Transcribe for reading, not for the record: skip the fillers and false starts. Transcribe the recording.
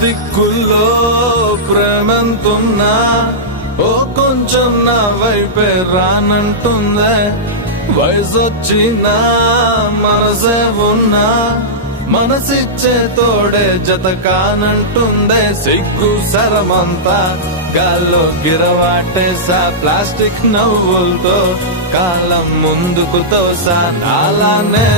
దిక్కుల్లో ప్రేమంతున్నా ఓ కొంచెం నా వైపే రానంటుందే. వయసొచ్చినా మనసే ఉన్నా మనసిచ్చే తోడే జత కానంటుందే. సిగ్గు సరమంతా గాల్లో గిరవాటేసా, ప్లాస్టిక్ నవ్వులతో కాలం ముందుకు తోసా. నాలానే